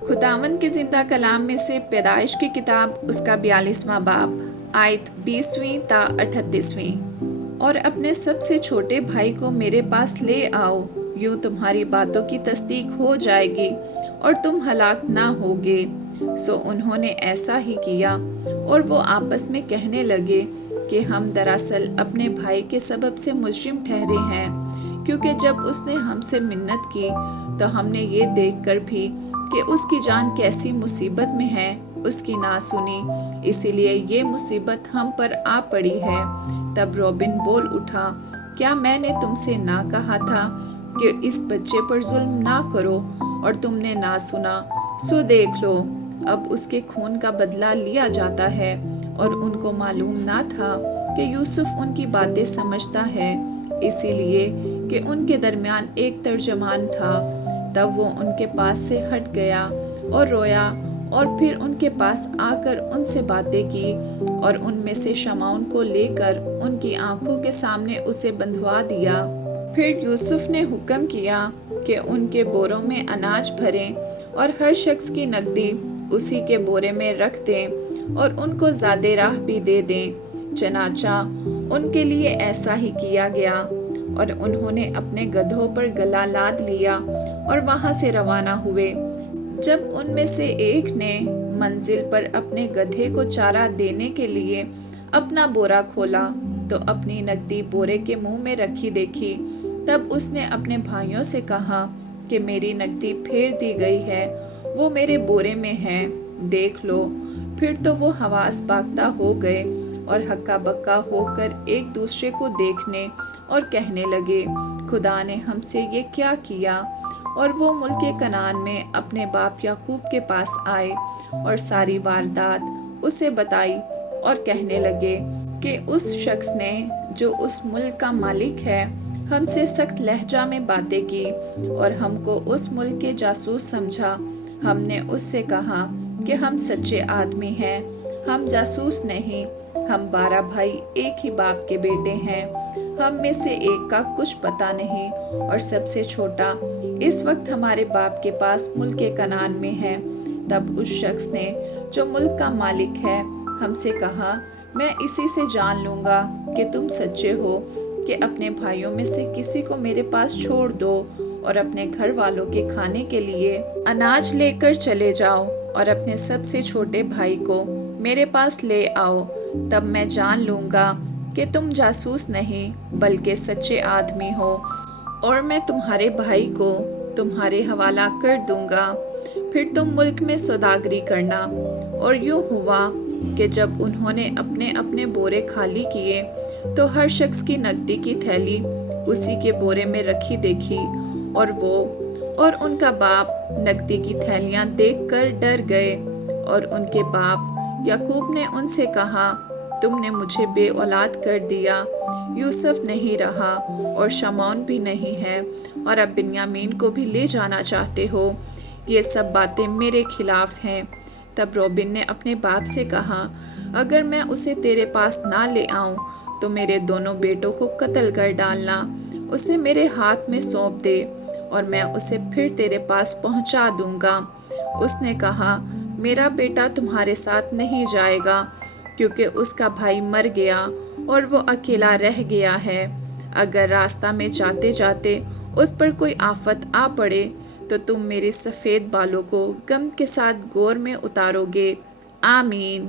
खुदावंद के ज़िंदा कलाम में से पैदाइश की किताब उसका 42वां बाब आयत 20वीं ता 38वीं। और अपने सबसे छोटे भाई को मेरे पास ले आओ, यूं तुम्हारी बातों की तस्दीक हो जाएगी और तुम हलाक ना होगे। सो उन्होंने ऐसा ही किया और वो आपस में कहने लगे कि हम दरअसल अपने भाई के सबब से मुजरिम ठहरे हैं, क्योंकि जब उसने हमसे मिन्नत की तो हमने ये देखकर भी कि उसकी जान कैसी मुसीबत में है उसकी ना सुनी, इसीलिए ये मुसीबत हम पर आ पड़ी है। तब रॉबिन बोल उठा, क्या मैंने तुमसे ना कहा था कि इस बच्चे पर जुल्म ना करो, और तुमने ना सुना। सो देख लो, अब उसके खून का बदला लिया जाता है। और उनको मालूम ना था कि यूसुफ उनकी बातें समझता है, इसीलिए कि उनके दरमियान एक तर्जमान था। तब वो उनके पास से हट गया और रोया, और फिर उनके पास आकर उनसे बातें की, और उनमें से शमौन को लेकर उनकी आंखों के सामने उसे बंधवा दिया। फिर यूसुफ ने हुक्म किया कि उनके बोरों में अनाज भरें और हर शख्स की नकदी उसी के बोरे में रख दें और उनको ज़ादे राह भी दे दें। चनाचा उनके लिए ऐसा ही किया गया, और उन्होंने अपने गधों पर गला लाद लिया और वहां से रवाना हुए। जब उनमें से एक ने मंजिल पर अपने गधे को चारा देने के लिए अपना बोरा खोला तो अपनी नकदी बोरे के मुंह में रखी देखी। तब उसने अपने भाइयों से कहा कि मेरी नकदी फेर दी गई है, वो मेरे बोरे में है, देख लो। फिर तो वो हवास बागता हो गए और हक्का बक्का होकर एक दूसरे को देखने और कहने लगे, खुदा ने हमसे ये क्या किया। और वो मुल्क कनान में अपने बाप याकूब के पास आए और सारी वारदात उसे बताई, और कहने लगे कि उस शख्स ने जो उस मुल्क का मालिक है हमसे सख्त लहजा में बातें की और हमको उस मुल्क के जासूस समझा। हमने उससे कहा कि हम सच्चे आदमी हैं, हम जासूस नहीं, हम 12 भाई एक ही बाप के बेटे हैं, हम में से एक का कुछ पता नहीं, और सबसे छोटा इस वक्त हमारे बाप के पास मुल्क कनान में है। तब उस शख्स ने जो मुल्क का मालिक है हमसे कहा, मैं इसी से जान लूँगा कि तुम सच्चे हो कि अपने भाइयों में से किसी को मेरे पास छोड़ दो और अपने घर वालों के खाने के लिए अनाज लेकर चले जाओ, और अपने सबसे छोटे भाई को मेरे पास ले आओ। तब मैं जान लूँगा कि तुम जासूस नहीं बल्कि सच्चे आदमी हो, और मैं तुम्हारे भाई को तुम्हारे हवाला कर दूंगा। फिर तुम मुल्क में सौदागरी करना। और यूं हुआ कि जब उन्होंने अपने अपने बोरे खाली किए तो हर शख्स की नकदी की थैली उसी के बोरे में रखी देखी, और वो और उनका बाप नकदी की थैलियां देखकर डर गए। और उनके बाप याकूब ने उनसे कहा, तुमने मुझे बे औलाद कर दिया, यूसुफ नहीं रहा और शमौन भी नहीं है, और अब बिन्यामीन को भी ले जाना चाहते हो। ये सब बातें मेरे खिलाफ हैं। तब रॉबिन ने अपने बाप से कहा, अगर मैं उसे तेरे पास ना ले आऊं तो मेरे दोनों बेटों को कत्ल कर डालना, उसे मेरे हाथ में सौंप दे और मैं उसे फिर तेरे पास पहुंचा दूंगा। उसने कहा, मेरा बेटा तुम्हारे साथ नहीं जाएगा, क्योंकि उसका भाई मर गया और वो अकेला रह गया है। अगर रास्ता में जाते जाते उस पर कोई आफत आ पड़े तो तुम मेरे सफ़ेद बालों को गम के साथ गोर में उतारोगे। आमीन।